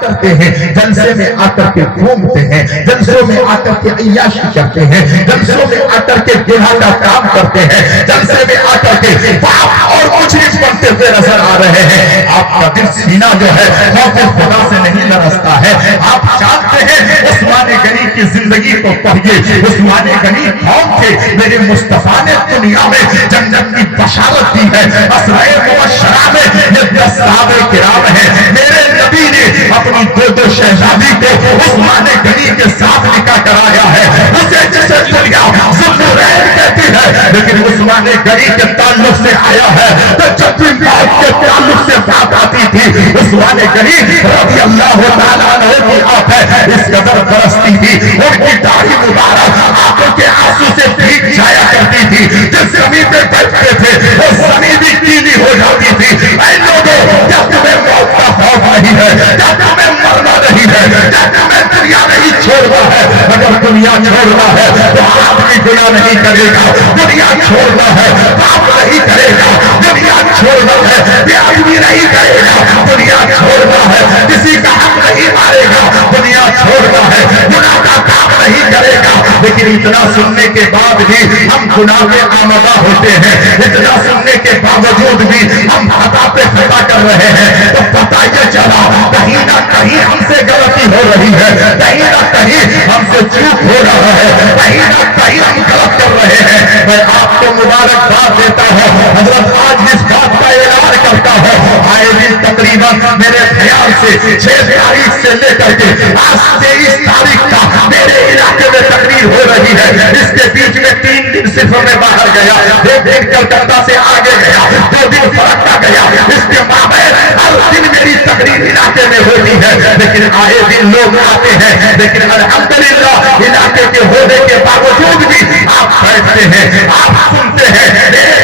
کرتے ہیں، جلسے میں آ کر کے گھومتے ہیں، جلسوں میں آ کر کے عیاشی کرتے ہیں، جلسوں میں آ کر کے گناہ کا کام کرتے ہیں، جلسے میں آ کر کے پاپ اور مجرم بنتے ہوئے نظر آ رہے ہیں۔ آپ کا دل سینہ جو ہے خوف خدا سے نہیں لرزتا ہے۔ آپ جانتے ہیں عثمان غنی کی زندگی کو پڑھیے، عثمان غنی کون تھے؟ میرے مصطفیٰ نے دنیا میں جنت کی بشارت دی ہے، اسرائیل مبشرہ میں یہ 10 صحابہ کرام ہیں۔ میرے نبی نے اپنی دو شہزادی کو عثمان غنی کے ساتھ نکاح کرایا ہے، اسے جسے دنیا ذوالنورین کہتی ہے، لیکن عثمان غنی کے تعلق سے آیا ہے۔ تو جب بھی موت کے تعلق سے بات آتی تھی، عثمان غنی رضی اللہ تعالیٰ عنہ کی آنکھیں اس قدر برستی تھی، ان کی داڑھی مبارک آنکھوں کے آنسو سے بھیگ جایا کرتی تھی، جس زمین پہ بیٹھتے تھے وہ زمین بھی گیلی ہو جاتی تھی۔ اے لوگوں، کیا تمہیں موت کا خوف نہیں ہے؟ کیا تمہیں مرنا نہیں ہے؟ کیا تمہیں دنیا نہیں چھوڑنا ہے؟ اگر دنیا چھوڑنا ہے تو آدمی گناہ نہیں کرے گا، دنیا چھوڑنا ہے پاپ نہیں کرے گا، دنیا چھوڑنا ہے بے آدمی نہیں کرے گا، دنیا چھوڑنا ہے کسی کا حق نہیں مارے گا، دنیا چھوڑنا ہے گناہ کا کام نہیں کرے گا۔ لیکن اتنا سننے کے بعد بھی ہم گناہ میں آمدہ ہوتے ہیں، اتنا سننے کے باوجود بھی ہم خطا پہ خطا کر رہے ہیں، تو پتہ یہ چلا کہیں نہ کہیں ہم سے غلطی ہو رہی ہے، کہیں نہ کہیں ہم سے چوک ہو رہا ہے، کہیں نہ کہیں ہم غلط کر رہے ہیں۔ میں آپ کو مبارکباد دیتا ہوں، حضرت آج اس بات کا اعلان کرتا ہوں، آئے دن تقریباً میرے خیال سے 6 تاریخ سے لے کر کے آج 23 تاریخ کا میرے علاقے میں تقریر ہو رہی ہے۔ اس کے بیچ میں 3 دن صرف میں باہر گیا، 1 دن کلکتہ سے آگے گیا، 2 دن فرقہ گیا، اس کے مابین ہر دن میری تقریر علاقے میں ہوتی ہے، لیکن آئے دن لوگ آتے ہیں، لیکن الحمدللہ علاقے کے ہونے کے باوجود بھی آپ بیٹھتے ہیں، آپ سنتے ہیں۔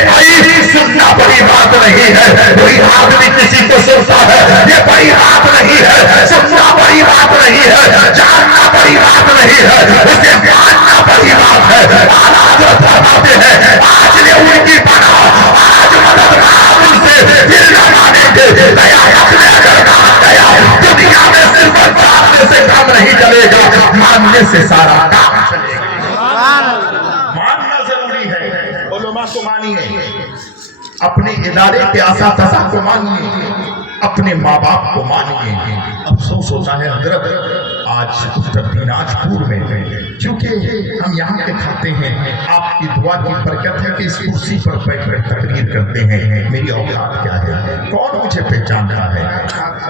بھائی سننا بڑی بات نہیں ہے، کوئی آدمی کسی کو سنتا ہے یہ بڑی بات نہیں ہے، سننا بڑی بات نہیں ہے، جاننا بڑی بات نہیں ہے، اسے ماننا بڑی بات ہے۔ اعلیٰ حضرت فرماتے ہیں آج نے ان کی بنا، آج مددگار ان سے دل نہ مانیں گے، قیامت میں اگر کہا گیا دنیا میں صرف جاننے سے کام نہیں چلے گا، ماننے سے سارا کام چلے گا۔ ماننا ضروری ہے، علماء کو مانیے، اپنے ادارے کے اساتذہ کو مانیے، اپنے ماں باپ کو مانیے۔ افسوس ہوتا ہے حضرت آج اتر دیناجپور میں، کیونکہ ہم یہاں کے کھاتے ہیں، آپ کی دعا کی برکت ہے کہ اس کرسی پر بیٹھ کر تقریر کرتے ہیں۔ میری اوقات کیا ہے؟ کون مجھے پہچانتا ہے؟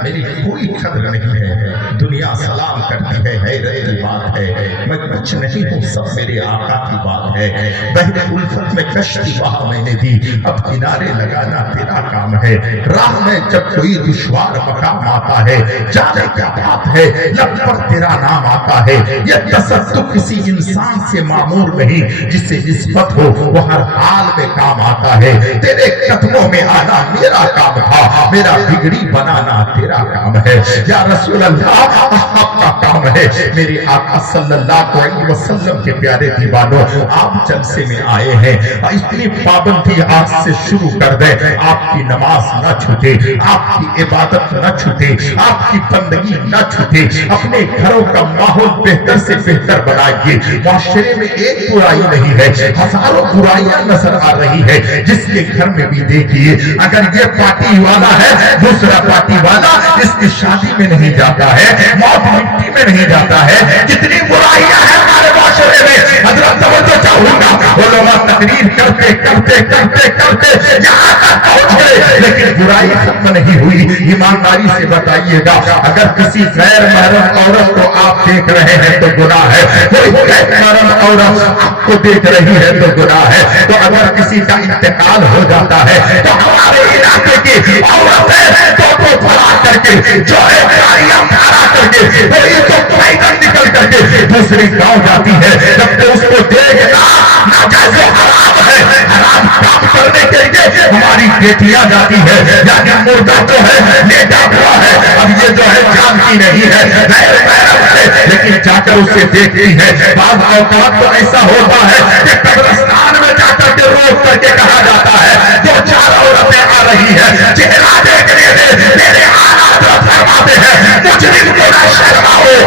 میری کوئی قدر نہیں ہے، دنیا سلام کرتی ہے، حیرت کی بات ہے، میں کچھ نہیں ہوں، سب میرے آقا کی بات ہے۔ بحر الفت میں کشتی وہاں میں نے دی، اب کنارے لگانا تیرا کام ہے۔ راہ میں جب کوئی دشوار مقام آتا ہے، جانے کیا بات ہے لب پر تیرا نام آتا ہے۔ یہ تصدق کسی انسان سے معمور نہیں، جسے نسبت ہو وہ ہر حال میں کام آتا ہے۔ تیرے قدموں میں آنا میرا کام تھا، میرا بگڑی بنانا تیرا کام ہے۔ یا رسول اللہ آپ کا کام ہے۔ میرے آقا صلی اللہ علیہ وسلم کے پیارے دیوانوں، آپ جلسے میں آئے ہیں، اتنی پابندی آج سے شروع کر دیں، آپ کی نماز نہ چھوٹے، آپ کی عبادت نہ چھوٹے، آپ کی بندگی نہ چھوٹے، اپنے گھروں کا ماحول بہتر سے بہتر بنائیے۔ معاشرے میں ایک برائی نہیں ہے، ہزاروں برائیاں نظر آ رہی ہے، جس کے گھر میں بھی دیکھیے، اگر یہ پارٹی والا ہے دوسرا پارٹی والا اس کی شادی میں نہیں جاتا ہے، موت مٹی میں نہیں جاتا ہے۔ کتنی برائیاں ہیں ہمارے معاشرے میں۔ حضرت توجہ چاہوں گا، علماء تقریر کرتے کرتے کرتے کرتے یہاں تک پہنچ گئے، لیکن برائی ختم نہیں ہوئی۔ ایمانداری سے بتائیے گا، اگر کسی غیر محرم عورت کو آپ دیکھ رہے ہیں تو گناہ ہے، کوئی غیر محرم عورت آپ کو دیکھ رہی ہے تو گناہ ہے۔ تو اگر کسی کا انتقال ہو جاتا ہے تو ہمارے علاقے کی عورتیں تو پھلا کر کے جو ہے گاڑیاں بھرا کر کے بڑی تو پیدل نکل کر کے دوسری گاؤں جاتی ہے، جب کہ اس کو دیکھنا نہ جیسے حرام ہے، حرام کام کرنے کے لیے ہماری بیٹیاں جاتی ہے، یعنی مردہ جو ہے لیٹا ہوا ہے، اب یہ جو ہے جانتی نہیں ہے غیر محرم سے، لیکن جا کر اسے دیکھتی ہے۔ بعض اوقات تو ایسا ہوتا ہے کہ قبرستان میں جا کر کے روک کر کے کہا جاتا ہے 2-4 عورتیں آ رہی ہیں، چہرہ دیکھنے دے۔ میرے آقا حضرت فرماتے ہیں مجرم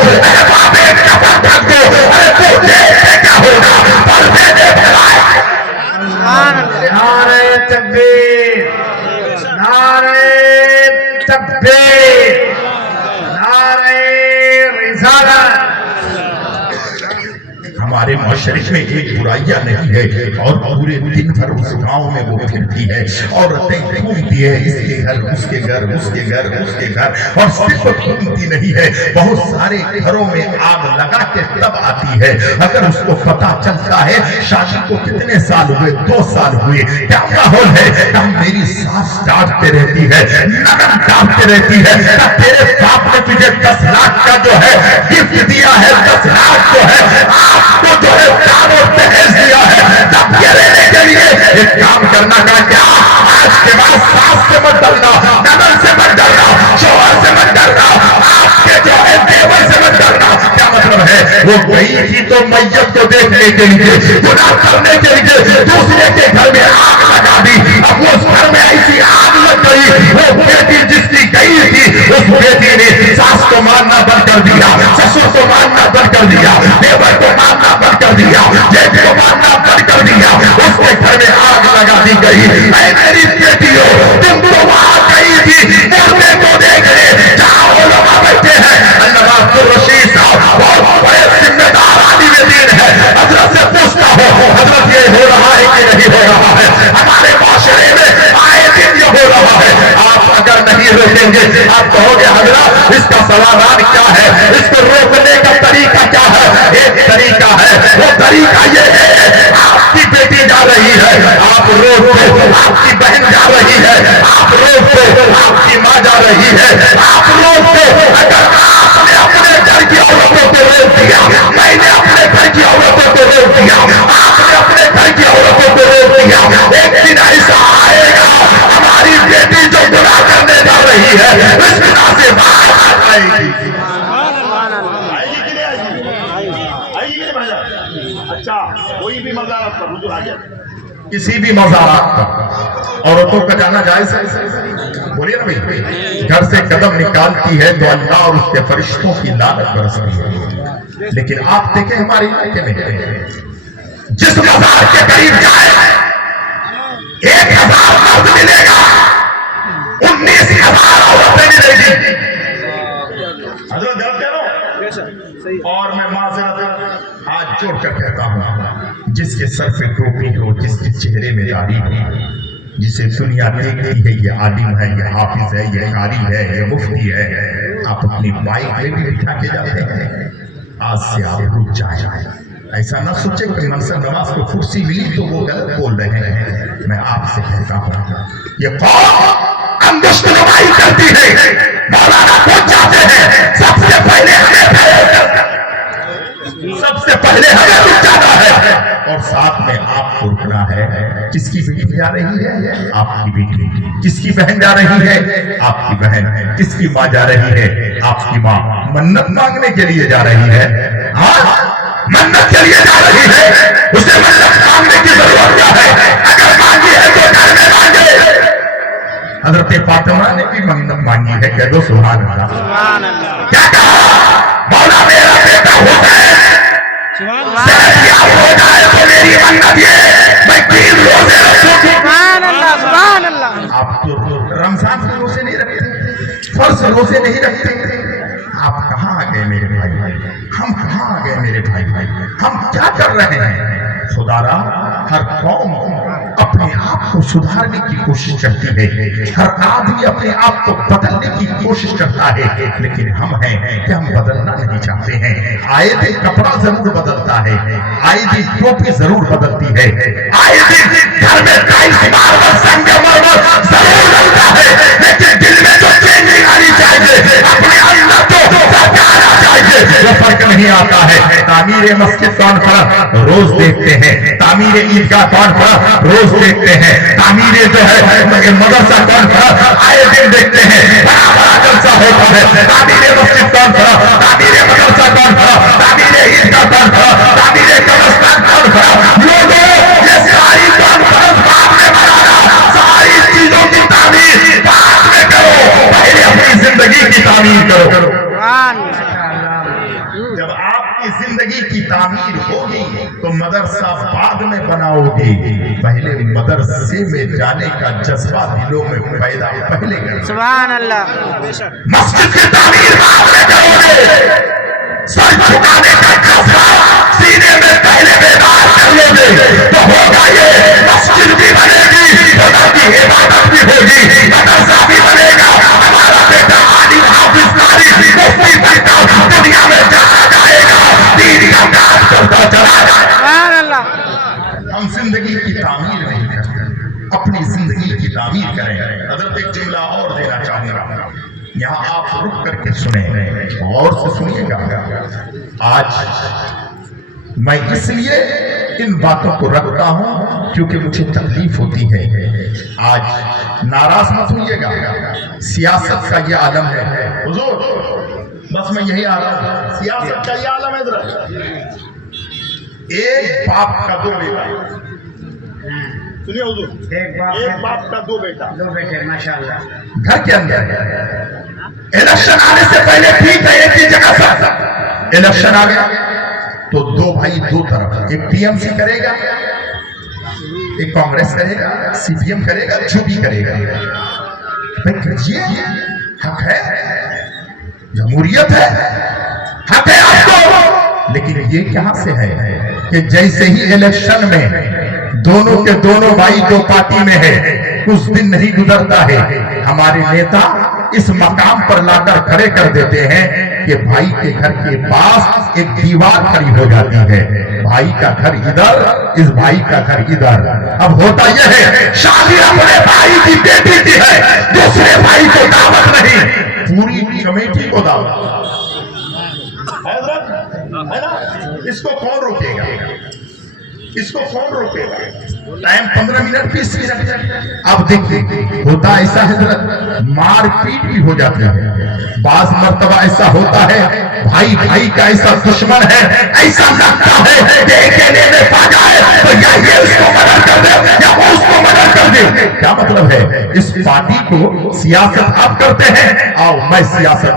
अरे बाबे कफन ढक दो, अरे तू देख क्या होगा, पर्दे दे फैलाए। नारे तकबीर, नारे तकबीर, नारे रिसालत। हमारे माशरे में एक बुराइयां नहीं है और पूरे दिन भर उस गांव में वो फिरती है, औरतें घूमती है, इसके घर उसके घर उसके घर उसके घर, और सिर्फ घूमती नहीं है, बहुत सारे घरों में आग लगा के तब आती है। अगर उसको पता चलता है शादी को कितने साल हुए, 2 साल हुए, क्या माहौल है, तब मेरी सास डांटते रहती है, ननद डांटते रहती है, तब तेरे बाप ने तुझे 10 लाख का जो है गिफ्ट दिया है, 10 लाख जो है आपको जो है दानों दहेज दिया है, तब ये लेने के लिए एक काम करना का क्या, आज के बाद सास से मत डरना, ननद से मत डरना, शौहर से मत डरना, आपके जो है देवर से मत डरना। क्या मतलब है, वो गई थी तो मैयत को देखने के लिए, गुनाह करने के लिए दूसरे के घर में आग लगा दी, अब उस घर में ऐसी आग लग गई, वो बेटी जिसकी गई थी उस बेटी ने सास को मारना बंद कर दिया, ससुर को मारना बंद कर दिया, देवर को मारना बंद कर दिया, जेठ को मारना बंद कर दिया, उसके घर में आग लगा दी गई। ऐ मेरी बेटियों, तुम तो वहां गई थी मुर्दे को देखने, जहां वो लोग बैठे हैं। अल्लाह रशीद साहब बहुत बड़े जिम्मेदार आलिम दीन है, हजरत से पूछता हो, हजरत ये हो रहा है कि नहीं हो रहा है, हमारे माशरे में आए दिन ये हो रहा है। आप अगर नहीं रोकेंगे, आप कहोगे हजरत इसका समाधान क्या है, इसको रोकने का तरीका क्या है। एक तरीका है, वो तरीका ये है, आपकी बेटी जा रही है, आप रोक दो, आपकी बहन जा रही है, आप रोक दो, आपकी माँ जा रही है, आप रोक दो। अगर आपने अपने घर की औरतों को रोक दिया, मैंने अपने घर की औरतों को रोक दिया, आपने अपने घर की औरतों को रोक दिया, एक दिन ऐसा आएगा हमारी बेटी जो गुनाह करने जा रही है इस गुनाह से बाहर आ जाएगी। अच्छा, कोई भी मज़ारत पर हुजूर आ गया, किसी भी मज़ारत पर औरतों का जाना जायज है, बोलिए ना भाई। घर से कदम निकालती है तो अल्लाह और उसके फरिश्तों की लानत बरसती है। लेकिन आप देखें हमारे इलाके में जिस मज़ार के करीब जाए 1000 मर्द मिलेगा, 19,000 औरतें मिलेगी। और मैं माजरत हाथ जोड़कर कहता हूं, जिसके सर पे टोपी हो, जिसके चेहरे में दाढ़ी हो, जिसे दुनिया देखती है ये आलिम है, ये हाफिज है, ये कारी है, ये मुफ्ती है, आप अपनी बाइक में भी बिठा के जाते हैं, आज से आप रुक जाए। ऐसा ना सोचे कि मनसब नवाज को कुर्सी मिली तो वो गलत बोल रहे हैं। मैं आपसे कहता हूं, ये कौन अंदुष्ट नुमाई करती है, मौलाना पहुंच जाते हैं, सबसे पहले हमें रुक जाना है और साथ में आपको रुकना है। किसकी बेटी जा रही है, आपकी बेटी। किसकी बहन जा रही है, आपकी बहन। किसकी माँ जा रही है, आपकी माँ। मन्नत मांगने के लिए जा रही है, हाँ मन्नत के लिए जा रही है, उसे मन्नत मांगने की जरूरत क्या है, अगर मांगी है तो घर में मांगे। हजरत फातिमा ने भी मन्नत मांगी है, कह दो सुभान अल्लाह। क्या कहा, मौला मेरा बेटा होता है, हो जाए तो मेरी मन्नत ये, मैं 3 रोजे रखूं। सुभान अल्लाह, सुभान अल्लाह। आप तो रमजान के रोजे नहीं रखते, फर्ज रोजे नहीं रखते, आप कहाँ आ गए मेरे भाई, हम कहाँ आ गए मेरे भाई, हम क्या कर रहे हैं। खुदारा हर कौम अपने आप को सुधारने की कोशिश करती है, हर आदमी अपने आप को बदलने की कोशिश करता है, लेकिन हम हैं कि हम बदलना नहीं चाहते हैं। आए दिन कपड़ा जरूर बदलता है, आए दिन टोपी जरूर बदलती है, आए दिन घर में टाइल्स मार्बल संगमरमर जरूर लगता है, लेकिन दिल में जो चेंजिंग आनी चाहिए, अपने अंदर जो आना चाहिए, वो फर्क नहीं आता है। तामीर मस्जिद कौन पड़ा रोज देखते हैं, तामीर ईदगाह कौन पड़ा रोज देखते हैं, तामीर जो है मदरसा कौन पड़ा आए दिन देखते हैं, बड़ा बड़ा जलसा होता है। तामीर मस्जिद कौन पड़ा, तामीर मदरसा कौन पड़ा, तामीर ईदगाह कौन पड़ा, तामीर कब्रिस्तान कौन पड़ा, लोगों ये सारी कॉन्फ्रेंस बाद में बनाना, सारी चीजों की तामीर बाद में करो, पहले अपनी जिंदगी की तामीर करो। आपकी जिंदगी की तामीर होगी तो मदरसा बाद में बनाओगे, पहले मदरसे में जाने का जज्बा दिलों में पैदा पहले करो। सुभान अल्लाह। मस्जिद की तामीर बाद में करोगे, सर झुकाने का जज्बा सीने में पहले बेदार कर लोगे तो होगा ये, मस्जिद भी बनेगी, खुदा की इबादत भी होगी, मदरसा भी बनेगा, हमारा बेटा आलिम हाफिज कारी मुफ्ती बनता दुनिया में चला जाएगा, दीन का काम करता चला जाएगा। सुभान अल्लाह। हम जिंदगी की तामीर नहीं करते, अपनी जिंदगी की तामीर करें। हजरत एक जुमला और देना चाहूंगा, यहाँ आप रुक करके सुने और से सुनिएगा। आज मैं इसलिए इन बातों को रखता हूं क्योंकि मुझे तकलीफ होती है। आज नाराज मत होइएगा, सियासत का ये आलम है हुजूर, बस मैं यही आ रहा हूं, सियासत का ये आलम है। एक बाप का दो बेटा, सुनिए हुजूर, एक बाप का दो बेटे, माशाअल्लाह। घर के अंदर इलेक्शन आने से पहले ठीक है, एक ही जगह सब इलेक्शन आ गया तो दो भाई दो तरफ, एक टीएमसी करेगा, एक कांग्रेस करेगा, सीपीएम करेगा, जो भी करेगा। ये हक है, जमहूरियत है, हक है आपको। लेकिन ये कहां से है कि जैसे ही इलेक्शन में दोनों के दोनों भाई दो पार्टी में है, कुछ दिन नहीं गुजरता है हमारे नेता इस मकाम पर लाकर खड़े कर देते हैं कि भाई के घर के पास एक दीवार खड़ी हो जाती है, भाई का घर इधर, इस भाई का घर इधर। अब होता यह है, शादी अपने भाई की बेटी की है, दूसरे भाई को दावत नहीं, पूरी कमेटी को दावत है ना। इसको कौन रोकेगा, इसको कौन रोकेगा? Time 15 minute 20 minute. अब देखिए होता ऐसा है, मार पीट भी हो जाती है, बाज मर्तबा ऐसा होता है भाई भाई का ऐसा दुश्मन है, ऐसा लगता है कि अकेले में पा जाए तो या ये उसको मदद कर दे या वो उसको मदद कर दे। क्या मतलब है? इस पार्टी को सियासत आप करते हैं, आओ मैं सियासत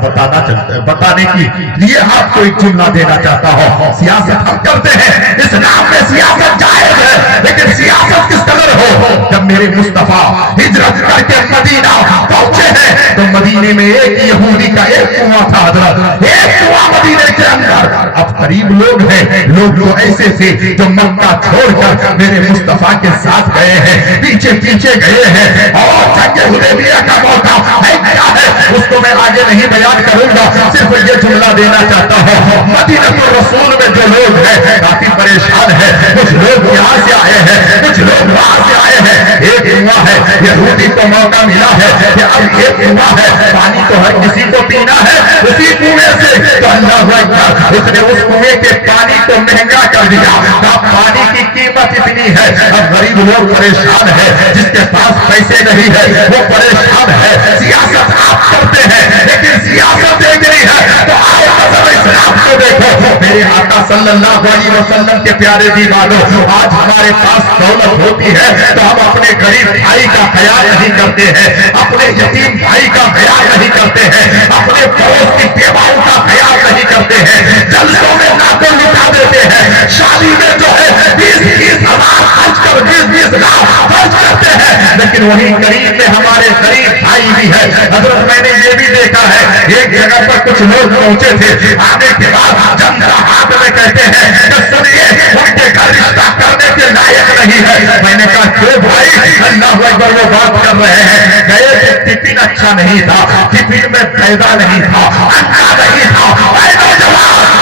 बताने की लिए आपको एक जुमला देना चाहता हूं। सियासत हम करते हैं, इस नाम में सियासत जायज है, लेकिन सियासत किस कदर हो। जब मेरे मुस्तफा हिजरत करके मदीना पहुंचे हैं तो मदीने में एक यहूदी का एक कुआं था हजरत, एक कुआं मदीने के अंदर। अब करीब लोग हैं, लोग तो ऐसे थे जो मक्का छोड़कर मेरे मुस्तफा के साथ गए हैं, पीछे पीछे गए हैं, और जंग हुदैबिया का मौका है क्या है उसको मैं आगे नहीं बयान करूंगा, सिर्फ ये जुमला देना चाहता हूं। मदीना तो रसूल में जो लोग हैं काफी परेशान है, कुछ लोग यहाँ से आए हैं, कुछ लोग वहां से आए हैं। एक कुआं है, यहूदी को मौका मिला है कि अब एक कुआं है, पानी तो हर किसी को पीना है, उसी कुएं से तो अल्लाह अकबर, उसने उस कुएं के पानी को महंगा कर दिया। अब पानी की कीमत इतनी है, अब गरीब लोग परेशान है, जिसके पास पैसे नहीं है वो परेशान है। सियासत आप करते हैं, लेकिन सियासत एक नहीं है तो आओ मज़हब इस्लाम को देखो। मेरे आका सल्लल्लाहु अलैहि वसल्लम के प्यारे दीवानों, आज हमारे पास दौलत होती है तो हम अपने गरीब भाई का ख्याल नहीं करते हैं, अपने यतीम भाई का ख्याल नहीं करते हैं, अपने पड़ोस की बेवाओं का ख्याल नहीं करते हैं, जलसों में लाखों लुटा देते हैं, शादी में जो है 20-20 हजार खर्च कर 20-20 लाख खर्च करते हैं, लेकिन वही गरीब में हमारे गरीब भाई भी है। हजरत मैंने ये भी देखा है, एक जगह पर कुछ लोग पहुंचे थे, आने के बाद जनता हाथ में कहते हैं कि सुनिए उनके घर रिश्ता करने के लायक नहीं है। मैंने कहा क्यों भाई? अल्लाह अकबर, वो बात कर रहे हैं, गए थे टिफिन अच्छा नहीं था, टिफिन में पैदा नहीं था, अंडा नहीं था।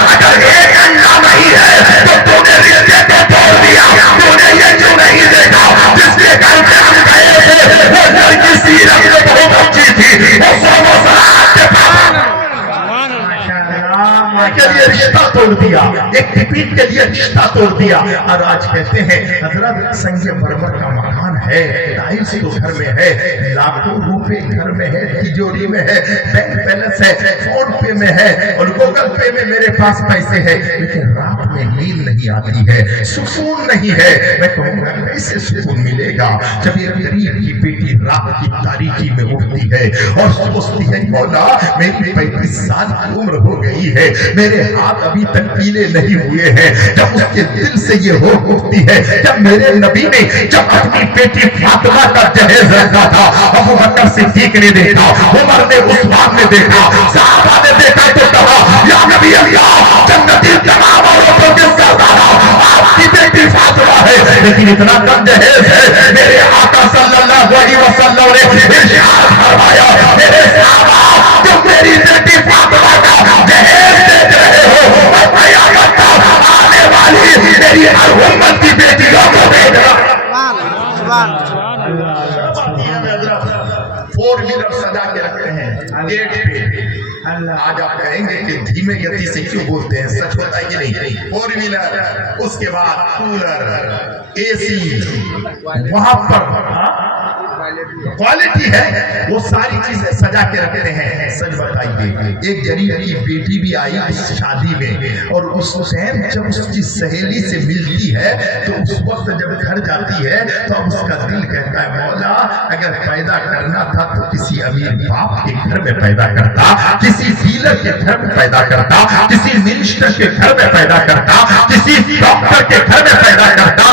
अगर एक अंडा नहीं है तो तूने रिश्ते को तोड़ दिया। तूने ये क्यों नहीं देखा जिसके घर में हम गए थे वो लड़की सीरत में बहुत अच्छी थी, वो सोनो सलाह के पास के लिए रिश्ता तोड़ दिया, एक टिफिन के लिए रिश्ता तोड़ दिया। और आज कहते हैं हजरत संजय मरमर का मकान है, टाइल्स तो घर में है, लाखों रुपए घर में है, तिजोरी में है, बैंक बैलेंस है, फोन पे में है और गूगल पे महीने में मेरे पास पैसे है, लेकिन रात में नींद नहीं आती है, सुकून नहीं है। मैं कहूँगा कैसे सुकून मिलेगा जब ये गरीब की बेटी रात की तारीकी में उठती है और सोचती है मौला मेरी 35 साल की उम्र हो गई है, मेरे हाथ अभी तक पीले नहीं हुए हैं। जब उसके दिल से ये हो उठती है, जब मेरे नबी ने जब अपनी बेटी फातिमा का जहेज रखा था, अबू बकर सिद्दीक ने देखा, उमर ने, उस्मान ने देखा, सहाबा ने देखा तो कहा या नबी अल्लाह, जन्नती तमाम औरतों के सरदार आपकी बेटी फातिमा है, लेकिन इतना कम जहेज है। मेरे आका सल्लल्लाहु अलैहि वसल्लम ने इरशाद फरमाया, मेरे सहाबा तुम मेरी बेटी फातिमा का जहेज देख रहे हो, मैं कयामत तक आने वाली मेरी हर उम्मत की बेटियों को देखना। फोर व्हीलर सजा के रखते हैं गेट पे। आज आप कहेंगे कि धीमे गति से क्यों बोलते हैं, सच होता है कि नहीं? फोर व्हीलर, उसके बाद कूलर, एसी, वहां पर क्वालिटी है, वो सारी चीजें सजा के रखते हैं। सच बताइए, एक गरीब की बेटी भी आई इस शादी में, और उस टाइम जब उसकी सहेली से मिलती है तो उस वक्त जब घर जाती है तो अब उसका दिल कहता है मौला अगर पैदा करना था तो किसी अमीर बाप के घर में पैदा करता, किसी डीलर के घर में पैदा करता, किसी मिनिस्टर के घर में पैदा करता, किसी डॉक्टर के घर में पैदा करता।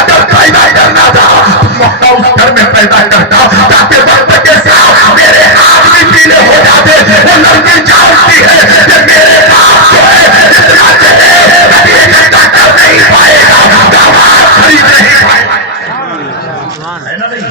अगर पैदा करना था तो उस घर में पैदा करता ताकि वक्त के साथ मेरे हाथ भी पीले हो जाते। वो लड़की जानती है कि मेरे बाप जो है इतना कभी इकट्ठा कर नहीं पाएगा, दवा खरीद नहीं पाएगा, है ना? नहीं,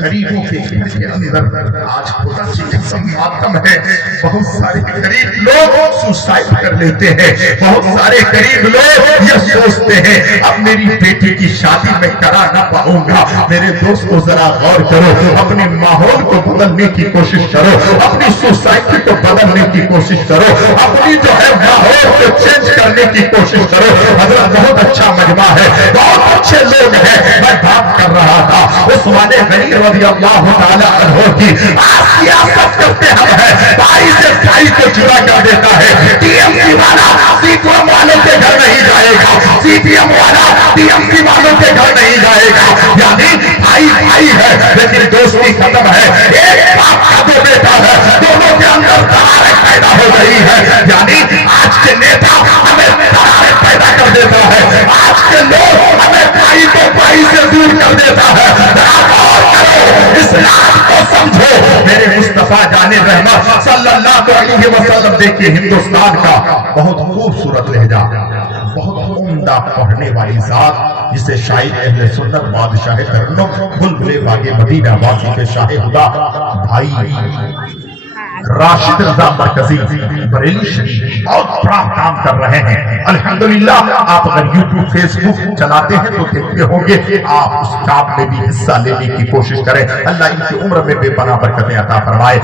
गरीबों के घर के अंदर आज खुदा की कसम मातम है, बहुत सारे गरीब लोग सुसाइड कर लेते हैं। बहुत सारे गरीब लोग ये सोचते हैं अब मेरी बेटी की शादी में करा ना पाऊंगा। मेरे दोस्तों जरा गौर करो, अपने माहौल को बदलने की कोशिश करो, अपनी सोसाइटी को बदलने की कोशिश करो, अपनी जो है माहौल को चेंज करने की कोशिश करो। हजरत बहुत अच्छा मजमा है, बहुत अच्छे लोग हैं। मैं बात कर रहा था उस्मान गनी रज़ी अल्लाह तआला अन्हु की। आज सियासत करते हम हैं, भाई से भाई को जुदा कर देता है। टीएमसी वाला सीपीएम वालों के घर नहीं जाएगा, सीपीएम वाला टीएमसी वालों के घर नहीं जाएगा। यानी भाई भाई है लेकिन दोस्ती खत्म है। एक बाप का दो बेटा है, दोनों के अंदर दरारें पैदा हो रही है। यानी आज के नेता हमें दरारें पैदा कर देता है, आज के लोग हमें भाई को भाई से दूर कर देता है। इस्लाम को समझो मेरे मुस्तफा जाने रहमत सल्लल्लाहु अलैहि वसल्लम। देखिए हिंदुस्तान का बहुत खूबसूरत लहजा, बहुत उम्दा पढ़ने वाली जात, जिसे शायद अहले सुन्नत बादशाह तरन्नुम बुलबुले बागे मदीना वासी के शाह खुदा भाई राशिद रजा मरकजी बरेली शरीफ बहुत बड़ा काम कर रहे हैं अल्हम्दुलिल्लाह। आप अगर यूट्यूब फेसबुक चलाते हैं तो देखते होंगे, आप उस काम में भी हिस्सा लेने की कोशिश करें। अल्लाह इनकी उम्र में बेपनाह बरकतें अता फरमाए।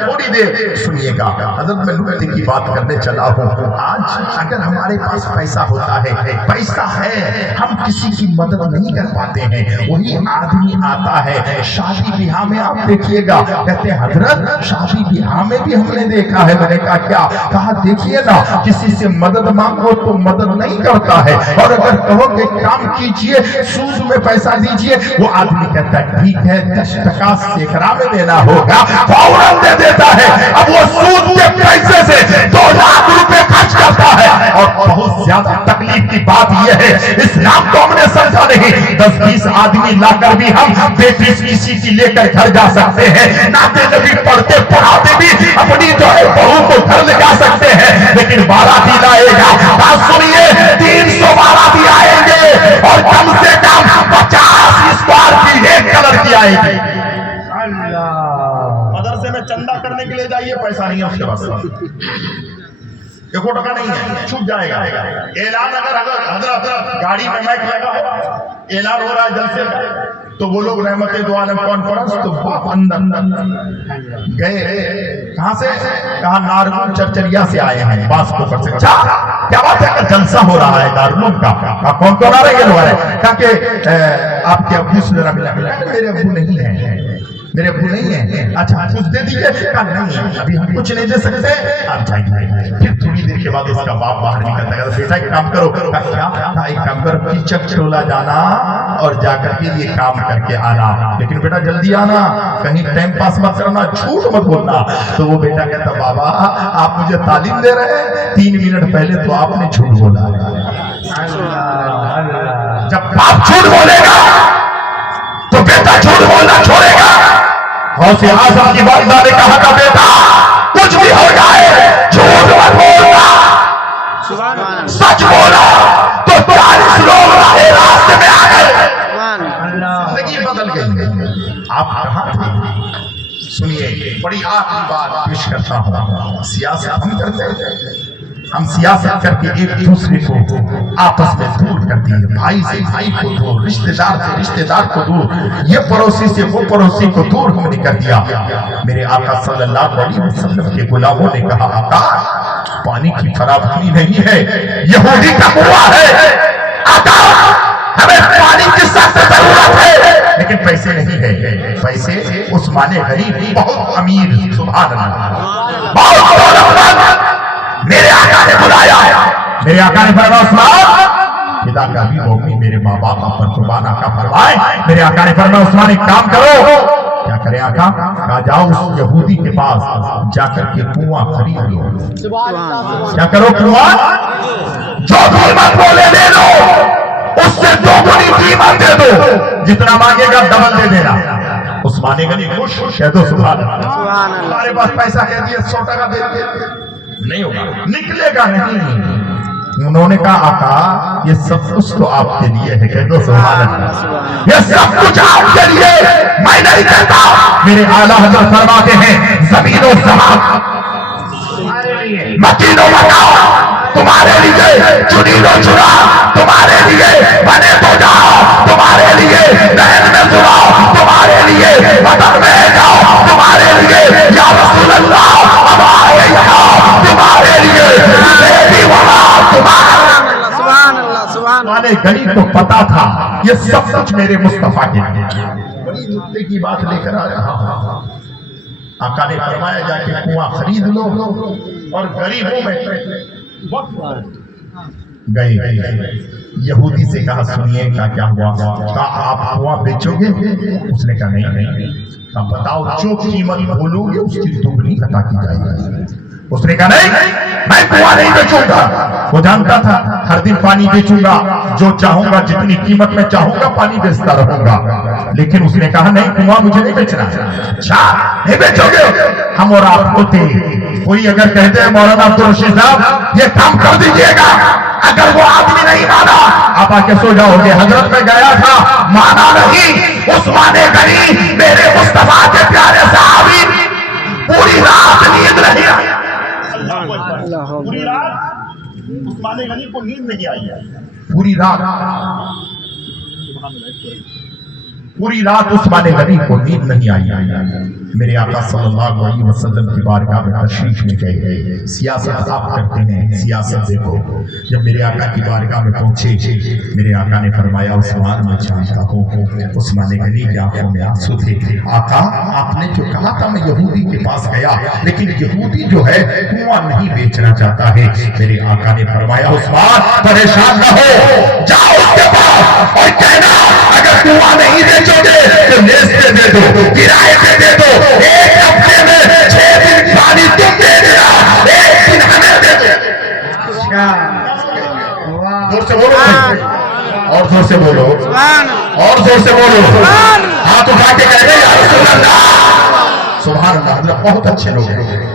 थोड़ी देर सुनिएगा, हज़रत मैं नुक्ते की बात करने चला हूँ। आज अगर हमारे पास पैसा होता है, पैसा है, हम किसी की मदद नहीं कर पाते हैं। वही आदमी आता है शादी ब्याह में, आप देखिएगा कहते हैं हजरत शादी ब्याह में भी हमने देखा है। मैंने कहा क्या? कहा देखिए ना, किसी से मदद मांगो तो मदद नहीं करता है, और अगर कहो कि काम कीजिए सूद में पैसा दीजिए, वो आदमी कहता है ठीक है 10 टका सैकड़ा में देना होगा, फौरन दे देता है। अब वो सूद के पैसे से 2 लाख रुपए खर्च करता है। और बहुत ज्यादा तकलीफ की बात यह है, इस्लाम को हमने समझा नहीं। 10-20 आदमी लाकर भी हम बेटी किसी की लेकर घर जा सकते हैं, नाते नबी पढ़ते पढ़ाते भी अपनी जो है बहू को घर ले जा सकते हैं, लेकिन बाराती लाएगा। बात सुनिए, 300 बाराती आएंगे और कम से कम 50 इस बार की एक कलर की आएगी। मदरसे में चंदा करने के लिए जाइए, पैसा नहीं है उसके पास, 1 टका नहीं है, छूट जाएगा। ऐलान अगर हजरत गाड़ी में माइक लगा हो, ऐलान हो रहा है जलसे का, तो वो लोग रहमत दो आलम कॉन्फ्रेंस, तो बाप अंदर गए। कहां से? कहा नारगुल चरचरिया से आए हैं, बास पोखर से। क्या बात है? जलसा हो रहा है दारुल का। कौन कौन आ रहे हैं लोग? ताकि आपके अब्बू से जरा मिला। मेरे अब्बू नहीं है, میرے ابو نہیں ہیں. اچھا کچھ دے دیجیے. کہا نہیں ابھی ہم کچھ نہیں دے سکتے, آپ جائیے. پھر تھوڑی دیر کے بعد اس کا باپ باہر نکلتا ہے, بیٹا ایک کام کرو. کیا ایک کام کرو, کیچک ٹولہ جانا اور جا کر کے یہ کام کر کے آنا, لیکن بیٹا جلدی آنا, کہیں ٹائم پاس مت کرنا, جھوٹ مت بولنا. تو وہ بیٹا کہتا بابا آپ مجھے تعلیم دے رہے ہیں, 3 منٹ پہلے تو آپ نے جھوٹ بولا. جب باپ جھوٹ بولے گا تو بیٹا جھوٹ بولنا چھوڑے گا. غوث اعظم کی والدہ نے کہا تھا بیٹا کچھ بھی ہو جائے جھوٹ مت بولنا, سچ بولا تو 40 لوگ راستے میں آ گئے. زندگی بدل گئی. آپ کہاں تھے؟ سنیے بڑی آخری بات پیش کرتا ہوں. سیاست ہم کرتے ہیں, ہم سیاست کر کے ایک دوسرے کو آپس میں دور کر دیے, بھائی سے بھائی کو دور, رشتہ دار سے رشتہ دار کو دور, یہ پڑوسی سے وہ پڑوسی کو دور ہم نے کر دیا. میرے آقا صلی اللہ علیہ وسلم کے غلاموں نے کہا آقا پانی کی فراوانی نہیں ہے, یہودی کا کنواں ہے, آقا ہمیں پانی کی سخت ضرورت ہے لیکن پیسے نہیں ہے. پیسے عثمان غریب بہت امیر, سبحان اللہ, بہت دولتمند. میرے آقا نے بلایا, میرے آقا نے فرمایا عثمان خدا کا بھی مومن میرے ماں باپ پر قربان آقا فرمائے. میرے آقا نے فرمایا عثمان ایک کام کرو. کیا کرے آقا؟ کہا جاؤ اس یہودی کے پاس جا کر کے کنواں خرید لو. کیا کرو؟ کنواں جو قیمت بولے دے دو, اس سے 2 گنی قیمت دے دو, جتنا مانگے گا ڈبل دے دینا. عثمان غنی خوش کہہ دو سبحان اللہ. ہمارے پاس پیسہ کہہ دیا 100 ٹکا دے دے, نہیں ہوگا, نکلے گا نہیں. انہوں نے کہا آقا یہ سب کچھ تو آپ کے لیے ہے, کہہ دو سبحان اللہ. یہ سب کچھ آپ کے لیے, میں نہیں کہتا. میرے اعلیٰ حضرت فرماتے ہیں زمین و زمان مکین و مکان تمہارے لیے, چنین و چنا تمہارے لیے, بنے تو جاؤ تمہارے لیے, نہر میں سناؤ تمہارے لیے, وطن میں جاؤ تمہارے لیے, یا رسول اللہ اب آئے یہاں تمہارے لیے, بیٹی وہاں تمہارے. سبحان اللہ سبحان اللہ. عثمان غنی کو پتا تھا یہ سب کچھ میرے مصطفیٰ کے لیے. بڑی نکتے کی بات لے کر آ رہا ہوں. آقا نے فرمایا جا کے کنواں خرید لو, اور غریبوں میں گئے. یہودی سے کہا سنیے کیا ہوا؟ کہا آپ کنواں بیچو گے؟ اس نے کہا نہیں. کہا بتاؤ جو قیمت بولو گے اس کی دگنی عطا کی جائے گی. اس نے کہا نہیں میں کنواں نہیں بیچوں گا. وہ جانتا تھا ہر دن پانی بیچوں گا, جو چاہوں گا جتنی قیمت میں چاہوں گا پانی بیچتا رہوں گا. لیکن اس نے کہا نہیں کنواں مجھے نہیں بیچنا. اچھا نہیں بیچو گے؟ ہم اور آپ کو تھے, کوئی اگر کہتے ہیں مولانا عبدالرشید صاحب یہ کام کر دیجئے گا, اگر وہ آدمی نہیں مانا آپ آ کے سو جاؤ گے. حضرت میں گیا تھا, مانا نہیں. عثمان غنی میرے مصطفیٰ کے پیارے صحابی پوری رات نیند نہیں آئی. پوری رات عثمان غنی کو نیند نہیں آئی. پوری رات عثمان غنی کو نیند نہیں آئی. میرے آقا صلی اللہ علیہ وسلم کی بارگاہ میں تشریف لے گئے. سیاست آپ کرتے ہیں, سیاست دیکھو. جب میرے آقا کی بارگاہ میں پہنچے, میرے آقا نے فرمایا عثمان میں جانتا ہوں. عثمان غنی کی آنکھوں میں آنسو تھے. آقا آپ نے جو کہا تھا میں یہودی کے پاس گیا, لیکن یہودی جو ہے کنواں نہیں بیچنا چاہتا ہے. میرے آقا نے فرمایا عثمان پریشان نہ ہو, جاؤ اس کے پاس اور کہنا اگر کنواں نہیں بیچو گے تو لیز پہ دے دو, کرائے پہ دے دو, 1 ہفتے میں 6 دن پانی تم دے دینا, 1 دن ہمیں دے دو. زور سے بولو, اور زور سے بولو, اور زور سے بولو. ہاتھ اٹھا کے کہہ گئے یا رسول اللہ. سبحان اللہ, بہت اچھے لوگ ہیں.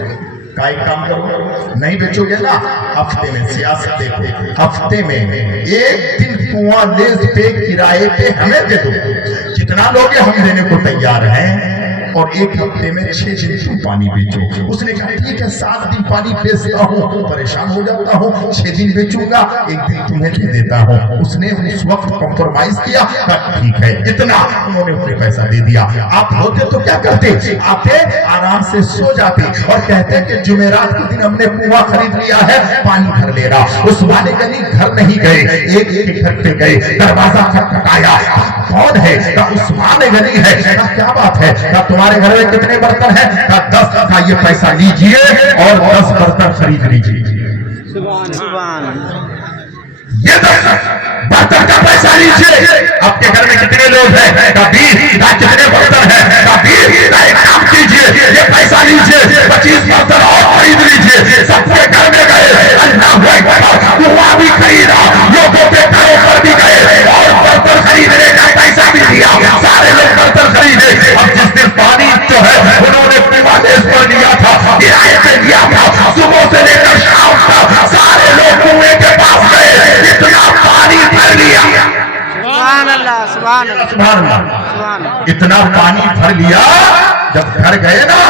کا ایک کام کرو, نہیں بیچو گے نا, ہفتے میں سیاست دیکھو, ہفتے میں 1 دن کنواں لیز پہ کرائے پہ ہمیں دے دو, جتنا لوگ ہم دینے کو تیار ہیں, اور 1 ہفتے میں 6 دن تم پانی بیچو. اس نے کہا ٹھیک ہے 7 دن پانی بیچتا ہوں, پریشان ہو جاتا ہوں, 6 دن بیچوں گا, 1 دن تمہیں دے دیتا ہوں. اس نے اس وقت کمپرومائز کیا, ٹھیک ہے اتنا, انہوں نے انہیں پیسہ دے دیا. آپ ہوتے تو کیا کرتے؟ آتے آرام سے سو جاتے اور کہتے کہ جمعرات کے دن ہم نے کنواں خرید لیا ہے, پانی بھر لینا. عثمان غنی گھر نہیں گئے, ایک کے گھر پہ گئے, دروازہ کھٹکھٹایا, कौन है? कहा उस्मान गनी है। कहा क्या बात है? कहा तुम्हारे घर में कितने बर्तन हैं? कहा 10। कहा ये पैसा लीजिए और 10 बर्तन खरीद लीजिए। ये 10 बर्तन का पैसा लीजिए। आपके घर में कितने लोग हैं? कहा 20। कहा कितने बर्तन हैं? कहा 20। कहा एक काम कीजिए, ये पैसा लीजिए, 25 बर्तन और खरीद लीजिए। सबके घर में गए, अल्लाह हुआ भी खरीदा, लोगों के घरों पर भी गए और बर्तन खरीदने का पैसा भी दिया। सारे लोग बर्तन खरीदे। अब जिस दिन पानी जो है उन्होंने कुआं पर लिया था, किराए पे लिया था, सुबह से लेकर शाम तक सारे लोग कुएं के पास गए, इतना पानी भर लिया। सुभान अल्लाह, सुभान अल्लाह, सुभान अल्लाह। सुभान अल्लाह। इतना पानी भर लिया। जब घर गए ना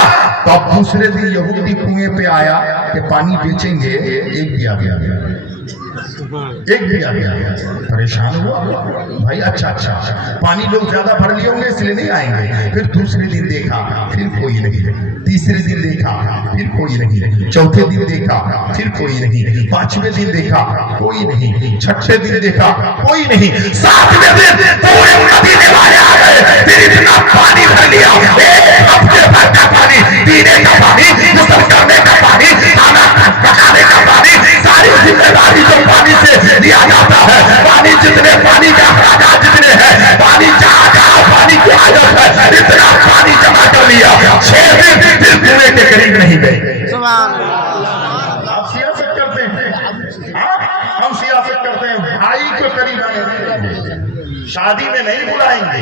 तो अब दूसरे दिन यहूदी कुएं पे आया कि पानी बेचेंगे। एक भी आ गया, एक भी आ गया। परेशान हुआ भाई। अच्छा पानी लोग ज्यादा भर लिए होंगे इसलिए नहीं आएंगे। फिर दूसरे दिन देखा, फिर कोई नहीं। तीसरे दिन देखा, फिर कोई नहीं। चौथे दिन देखा, फिर कोई नहीं। पांचवें दिन देखा, कोई नहीं। छठे दिन देखा, कोई नहीं। सातवें दिन पूरे मदीने वाले आ गए। फिर इतना पानी भर लिया, एक हफ्ते भर का पानी, पीने का पानी, गुस्ल करने का पानी, खाना पकाने का पानी, सारी जिम्मेदारी जो पानी से दिया जाता है। पानी जितने, पानी का अखराजात जितने हैं, पानी जहाँ जहाँ पानी की आदत है, इतना पानी जमा कर लिया। 6 दिन फिर कुएं के करीब नहीं गए। सुभान अल्लाह। आप सियासत करते हैं, हम सियासत करते हैं। भाई के करीब आए, शादी में नहीं बुलाएंगे,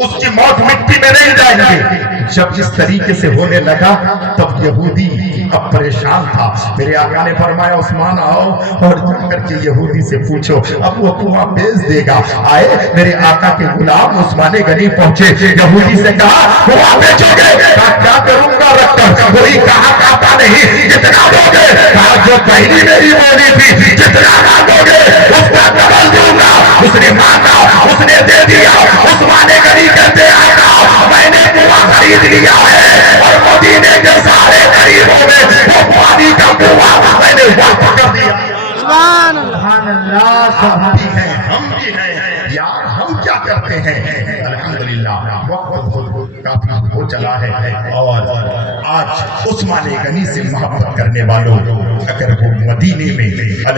उसकी मौत मिट्टी में नहीं जाएंगे। जब इस तरीके से होने लगा तब यहूदी अब परेशान था। मेरे आका ने फरमाया उस्मान आओ और जाकर के यहूदी से पूछो, अब वो कुआं बेच देगा। आए मेरे आका के गुलाम उस्मान गनी पहुंचे। यहूदी से कहा कुआं बेचोगे? कहा क्या करूंगा रखकर? वही कहा खाता नहीं, जितना दोगे। कहा जो पहली मेरी बोली थी, जितना ना दोगे उसका डबल दूंगा। उसने मांगा, उसने दे दिया। उस्मान गनी कहते आका मैंने कुआं खरीद लिया है और मदीने के सारे गरीबों में वो पानी का कुआं मैंने वक्फ कर दिया। सुभान अल्लाह। हम भी हैं, हम भी हैं यार। हम क्या करते हैं? अल्हम्दुलिल्लाह वक्त काफी हो चला है। और आज उस्मान गनी से मोहब्बत करने वालों अगर वो मदीने में